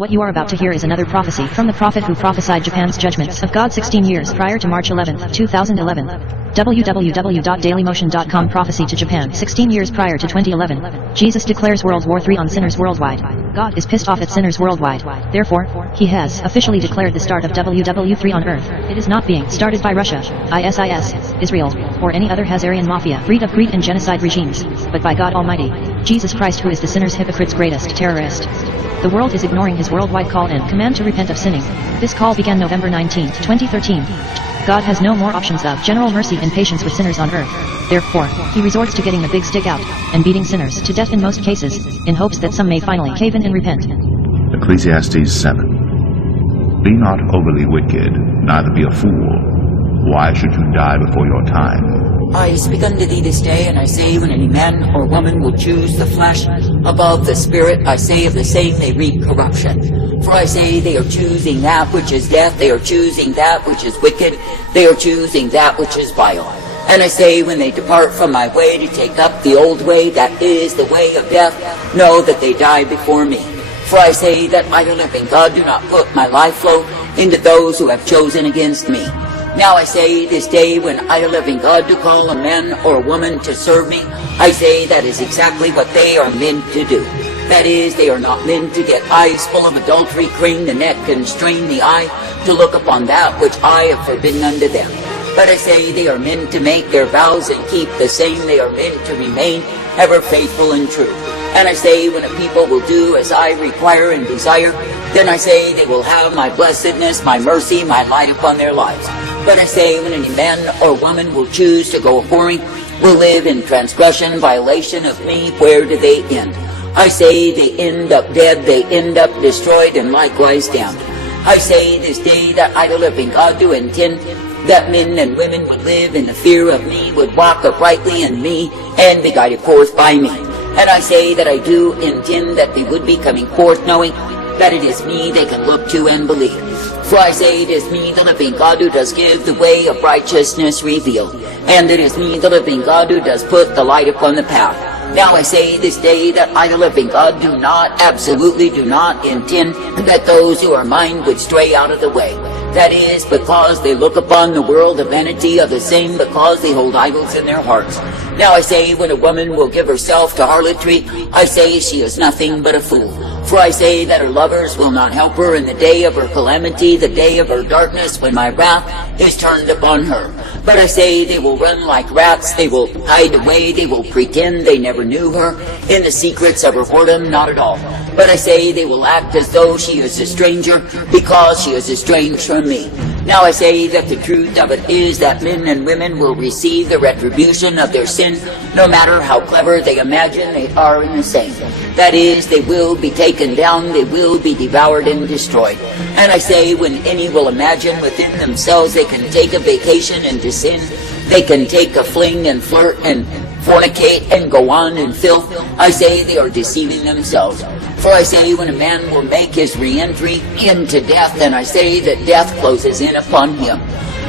What you are about to hear is another prophecy from the prophet who prophesied Japan's judgments of God 16 years prior to March 11, 2011. www.dailymotion.com Prophecy to Japan 16 years prior to 2011. Jesus declares World War III on sinners worldwide. God is pissed off at sinners worldwide. Therefore, he has officially declared the start of WW3 on Earth. It is not being started by Russia, ISIS, Israel, or any other Khazarian Mafia, breed of greed and genocide regimes, but by God Almighty, Jesus Christ, who is the sinner's hypocrite's greatest terrorist. The world is ignoring his worldwide call and command to repent of sinning. This call began November 19, 2013. God has no more options of general mercy and patience with sinners on earth. Therefore, he resorts to getting the big stick out and beating sinners to death in most cases, in hopes that some may finally cave in and repent. Ecclesiastes 7. Be not overly wicked, neither be a fool. Why should you die before your time? I speak unto thee this day, and I say, when any man or woman will choose the flesh above the spirit, I say of the same they reap corruption. For I say they are choosing that which is death, they are choosing that which is wicked, they are choosing that which is vile. And I say, when they depart from my way to take up the old way, that is the way of death, know that they die before me. For I say that I, the living God, do not put my life flow into those who have chosen against me. Now I say this day, when I, the living God, do call a man or a woman to serve me, I say that is exactly what they are meant to do. That is, they are not meant to get eyes full of adultery, crane the neck, and strain the eye to look upon that which I have forbidden unto them. But I say they are meant to make their vows and keep the same. They are meant to remain ever faithful and true. And I say, when a people will do as I require and desire, then I say they will have my blessedness, my mercy, my light upon their lives. But I say, when any man or woman will choose to go a-whoring, will live in transgression, violation of me, where do they end? I say they end up dead, they end up destroyed, and likewise damned. I say this day that I, the living God, do intend that men and women would live in the fear of me, would walk uprightly in me, and be guided forth by me. And I say that I do intend that they would be coming forth knowing that it is me they can look to and believe. For I say it is me, the living God, who does give the way of righteousness revealed. And it is me, the living God, who does put the light upon the path. Now I say this day that I, the living God, do not, absolutely do not intend that those who are mine would stray out of the way. That is, because they look upon the world, the vanity of the same, because they hold idols in their hearts. Now I say, when a woman will give herself to harlotry, I say she is nothing but a fool. For I say that her lovers will not help her in the day of her calamity, the day of her darkness, when my wrath is turned upon her. But I say they will run like rats, they will hide away, they will pretend they never knew her, in the secrets of her whoredom, not at all. But I say they will act as though she is a stranger, because she is estranged from me. Now I say that the truth of it is that men and women will receive the retribution of their sin, no matter how clever they imagine they are in the same. That is, they will be taken down, they will be devoured and destroyed. And I say, when any will imagine within themselves they can take a vacation into sin, they can take a fling and flirt and fornicate and go on in filth, I say they are deceiving themselves. For I say, when a man will make his re-entry into death, then I say that death closes in upon him.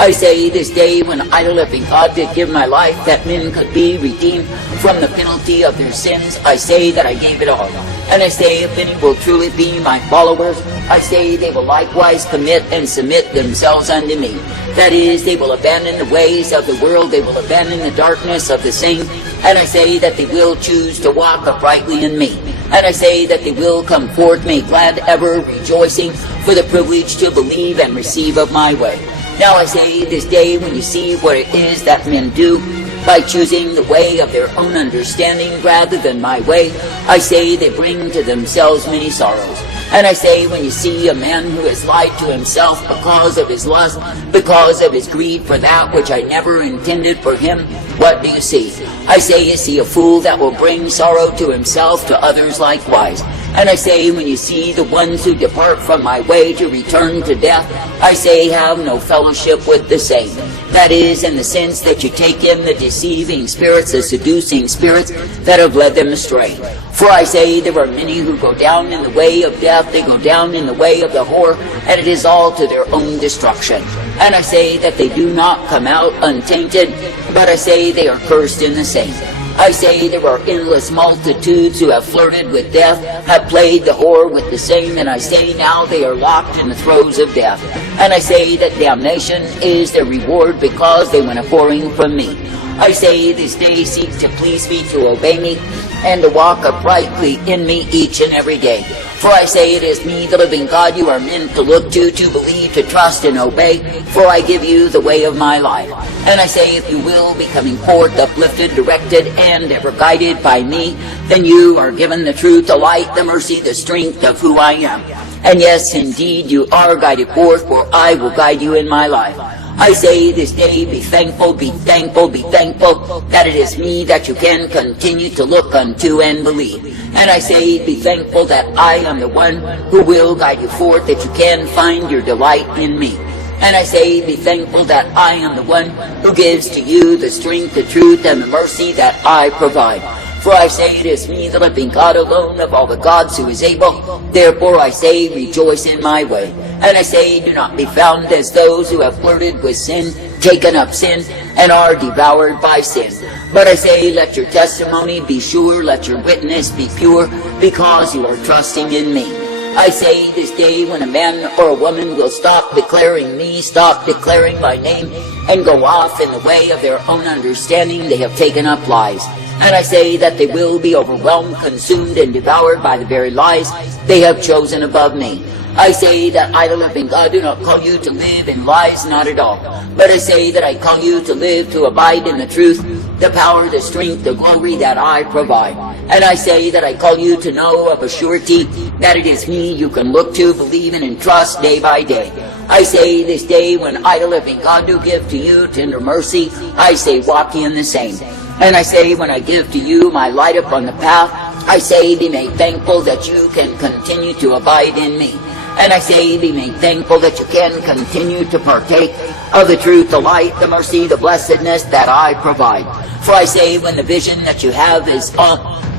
I say this day, when I, the living God, did give my life that men could be redeemed from the penalty of their sins, I say that I gave it all. And I say, if any will truly be my followers, I say they will likewise commit and submit themselves unto me. That is, they will abandon the ways of the world, they will abandon the darkness of the same, and I say that they will choose to walk uprightly in me. And I say that they will come forth made glad, ever rejoicing for the privilege to believe and receive of my way. Now I say this day, when you see what it is that men do, by choosing the way of their own understanding rather than my way, I say they bring to themselves many sorrows. And I say, when you see a man who has lied to himself because of his lust, because of his greed for that which I never intended for him, what do you see? I say, you see a fool that will bring sorrow to himself, to others likewise. And I say, when you see the ones who depart from my way to return to death, I say, have no fellowship with the same. That is, in the sense that you take in the deceiving spirits, the seducing spirits that have led them astray. For I say, there are many who go down in the way of death, they go down in the way of the whore, and it is all to their own destruction. And I say that they do not come out untainted, but I say they are cursed in the same. I say there are endless multitudes who have flirted with death, have played the whore with the same, and I say now they are locked in the throes of death. And I say that damnation is their reward because they went a-whoring from me. I say this day seek to please me, to obey me, and to walk uprightly in me each and every day. For I say it is me, the living God, you are meant to look to believe, to trust, and obey, for I give you the way of my life. And I say if you will be coming forth, uplifted, directed, and ever guided by me, then you are given the truth, the light, the mercy, the strength of who I am. And yes, indeed, you are guided forth, for I will guide you in my life. I say this day, be thankful, be thankful, be thankful that it is me that you can continue to look unto and believe. And I say, be thankful that I am the one who will guide you forth, that you can find your delight in me. And I say, be thankful that I am the one who gives to you the strength, the truth, and the mercy that I provide. For I say it is me, the living God alone of all the gods who is able. Therefore I say, rejoice in my way. And I say, do not be found as those who have flirted with sin, taken up sin, and are devoured by sin. But I say, let your testimony be sure, let your witness be pure, because you are trusting in me. I say this day when a man or a woman will stop declaring me, stop declaring my name, and go off in the way of their own understanding, they have taken up lies. And I say that they will be overwhelmed, consumed, and devoured by the very lies they have chosen above me. I say that I, the living God, do not call you to live in lies, not at all. But I say that I call you to live, to abide in the truth, the power, the strength, the glory that I provide. And I say that I call you to know of a surety that it is me you can look to, believe in, and trust day by day. I say this day when I, the living God, do give to you tender mercy, I say walk in the same. And I say when I give to you my light upon the path, I say be made thankful that you can continue to abide in me. And I say be made thankful that you can continue to partake of the truth, the light, the mercy, the blessedness that I provide. For I say when the vision that you have is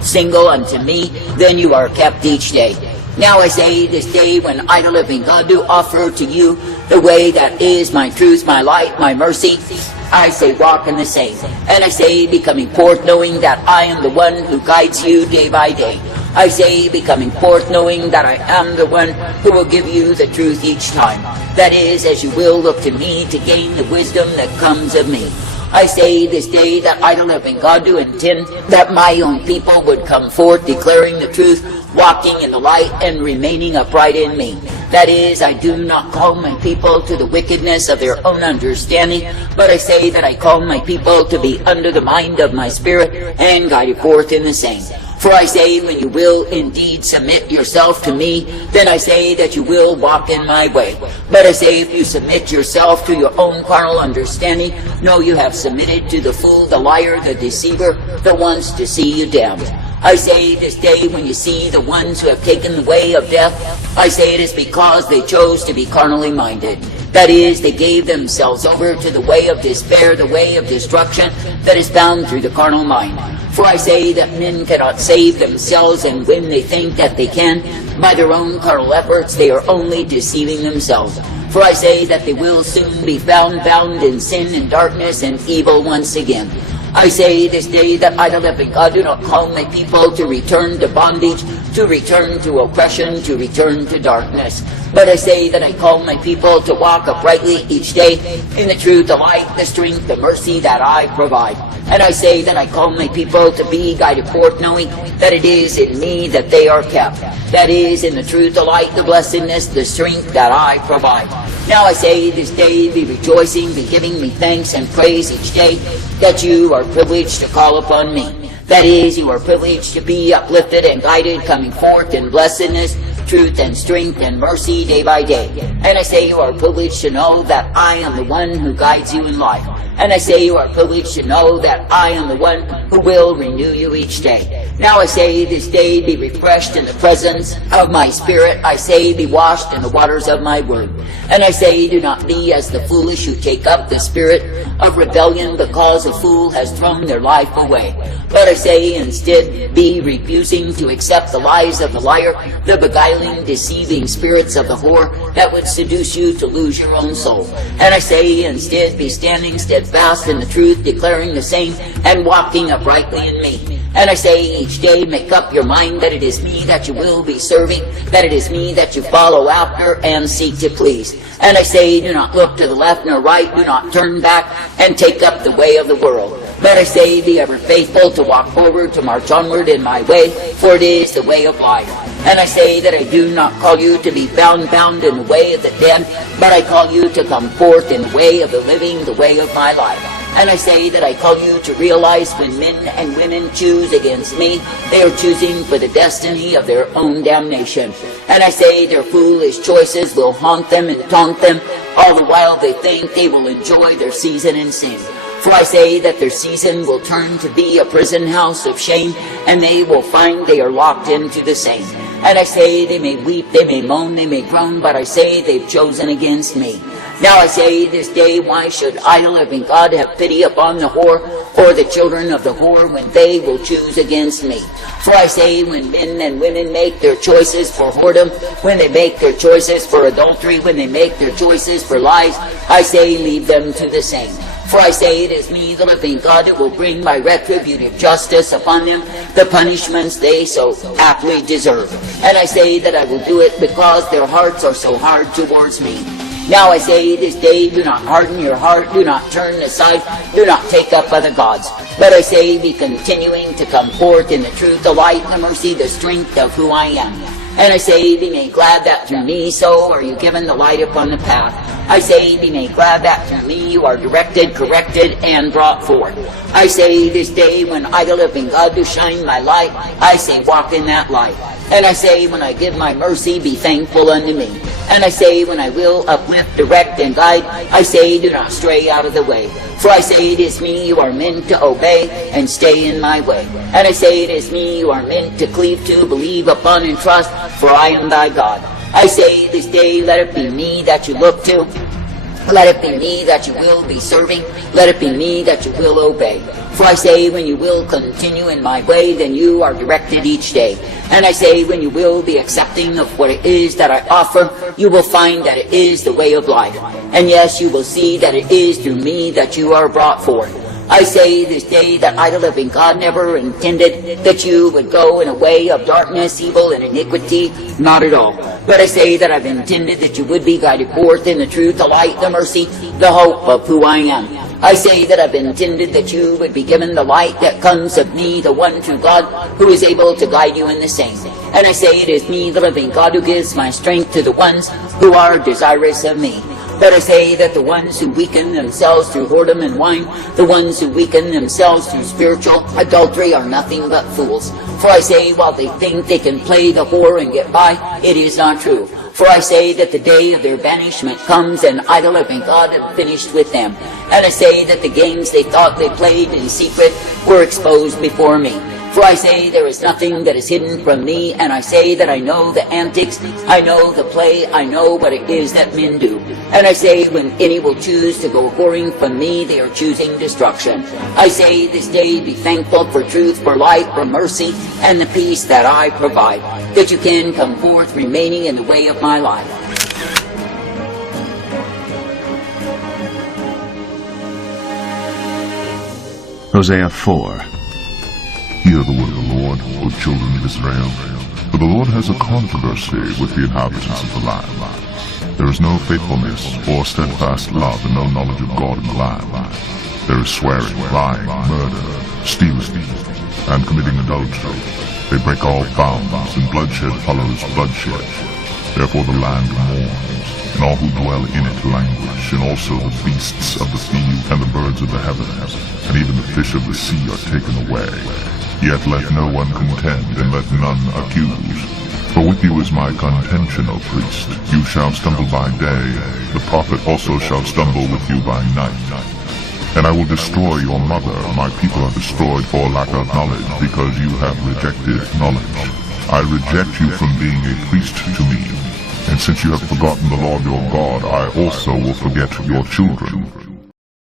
single unto me, then you are kept each day. Now I say this day when I, the living God, do offer to you the way that is my truth, my light, my mercy, I say walk in the same. And I say be coming forth knowing that I am the one who guides you day by day. I say be coming forth knowing that I am the one who will give you the truth each time. That is, as you will look to me to gain the wisdom that comes of me. I say this day that I, the living God, do intend that my own people would come forth declaring the truth, walking in the light, and remaining upright in me. That is, I do not call my people to the wickedness of their own understanding, but I say that I call my people to be under the mind of my spirit and guided forth in the same. For I say, when you will indeed submit yourself to me, then I say that you will walk in my way. But I say, if you submit yourself to your own carnal understanding, know you have submitted to the fool, the liar, the deceiver, that wants to see you damned. I say this day when you see the ones who have taken the way of death, I say it is because they chose to be carnally minded. That is, they gave themselves over to the way of despair, the way of destruction that is found through the carnal mind. For I say that men cannot save themselves, and when they think that they can, by their own carnal efforts, they are only deceiving themselves. For I say that they will soon be found bound in sin and darkness and evil once again. I say this day that I, the living God, do not call my people to return to bondage, to return to oppression, to return to darkness. But I say that I call my people to walk uprightly each day in the truth, the light, the strength, the mercy that I provide. And I say that I call my people to be guided forth knowing that it is in me that they are kept. That is, in the truth, the light, the blessedness, the strength that I provide. Now I say this day be rejoicing, be giving me thanks and praise each day that you are privileged to call upon me. That is, you are privileged to be uplifted and guided, coming forth in blessedness, truth, and strength, and mercy day by day. And I say you are privileged to know that I am the one who guides you in life. And I say you are privileged to know that I am the one who will renew you each day. Now I say this day be refreshed in the presence of my spirit. I say be washed in the waters of my word. And I say do not be as the foolish who take up the spirit of rebellion, because a fool has thrown their life away. But I say instead be refusing to accept the lies of the liar, the beguiling, deceiving spirits of the whore that would seduce you to lose your own soul. And I say instead be standing steadfast in the truth, declaring the same and walking uprightly in me. And I say each day make up your mind that it is me that you will be serving, that it is me that you follow after and seek to please. And I say do not look to the left nor right, do not turn back and take up the way of the world. But I say be ever faithful to walk forward, to march onward in my way, for it is the way of life. And I say that I do not call you to be bound in the way of the dead, but I call you to come forth in the way of the living, the way of my life. And I say that I call you to realize when men and women choose against me, they are choosing for the destiny of their own damnation. And I say their foolish choices will haunt them and taunt them, all the while they think they will enjoy their season in sin. For I say that their season will turn to be a prison house of shame, and they will find they are locked into the same. And I say they may weep, they may moan, they may groan, but I say they've chosen against me. Now I say this day, why should idle living God have pity upon the whore, or the children of the whore, when they will choose against me? For I say when men and women make their choices for whoredom, when they make their choices for adultery, when they make their choices for lies, I say leave them to the same. For I say it is me, the living God, who will bring my retributive justice upon them, the punishments they so aptly deserve. And I say that I will do it because their hearts are so hard towards me. Now I say this day, do not harden your heart, do not turn aside, do not take up other gods. But I say be continuing to come forth in the truth, the light, the mercy, the strength of who I am. And I say be made glad that through me so are you given the light upon the path. I say be made glad that through me you are directed, corrected, and brought forth. I say this day when I the living God do shine my light, I say walk in that light. And I say when I give my mercy, be thankful unto me. And I say when I will uplift, direct, and guide, I say do not stray out of the way. For I say it is me you are meant to obey and stay in my way. And I say it is me you are meant to cleave to, believe upon, and trust, for I am thy God. I say this day, let it be me that you look to. Let it be me that you will be serving. Let it be me that you will obey. For I say when you will continue in my way, then you are directed each day. And I say when you will be accepting of what it is that I offer, you will find that it is the way of life. And yes, you will see that it is through me that you are brought forth. I say this day that I, the living God, never intended that you would go in a way of darkness, evil, and iniquity. Not at all. But I say that I've intended that you would be guided forth in the truth, the light, the mercy, the hope of who I am. I say that I've intended that you would be given the light that comes of me, the one true God, who is able to guide you in the same. And I say it is me, the living God, who gives my strength to the ones who are desirous of me. But I say that the ones who weaken themselves through whoredom and wine, the ones who weaken themselves through spiritual adultery are nothing but fools. For I say while they think they can play the whore and get by, it is not true. For I say that the day of their banishment comes, and I, the living God, have finished with them. And I say that the games they thought they played in secret were exposed before me. For I say there is nothing that is hidden from me, and I say that I know the antics, I know the play, I know what it is that men do. And I say when any will choose to go whoring from me, they are choosing destruction. I say this day be thankful for truth, for light, for mercy, and the peace that I provide, that you can come forth remaining in the way of my life. Hosea 4. Hear the word of the Lord, O children of Israel. For the Lord has a controversy with the inhabitants of the land. There is no faithfulness or steadfast love and no knowledge of God in the land. There is swearing, lying, murder, stealing, and committing adultery. They break all bounds, and bloodshed follows bloodshed. Therefore the land mourns, and all who dwell in it languish, and also the beasts of the field, and the birds of the heavens, and even the fish of the sea are taken away. Yet let no one contend, and let none accuse. For with you is my contention, O priest. You shall stumble by day, the prophet also shall stumble with you by night. And I will destroy your mother. My people are destroyed for lack of knowledge, because you have rejected knowledge. I reject you from being a priest to me. And since you have forgotten the Lord your God, I also will forget your children.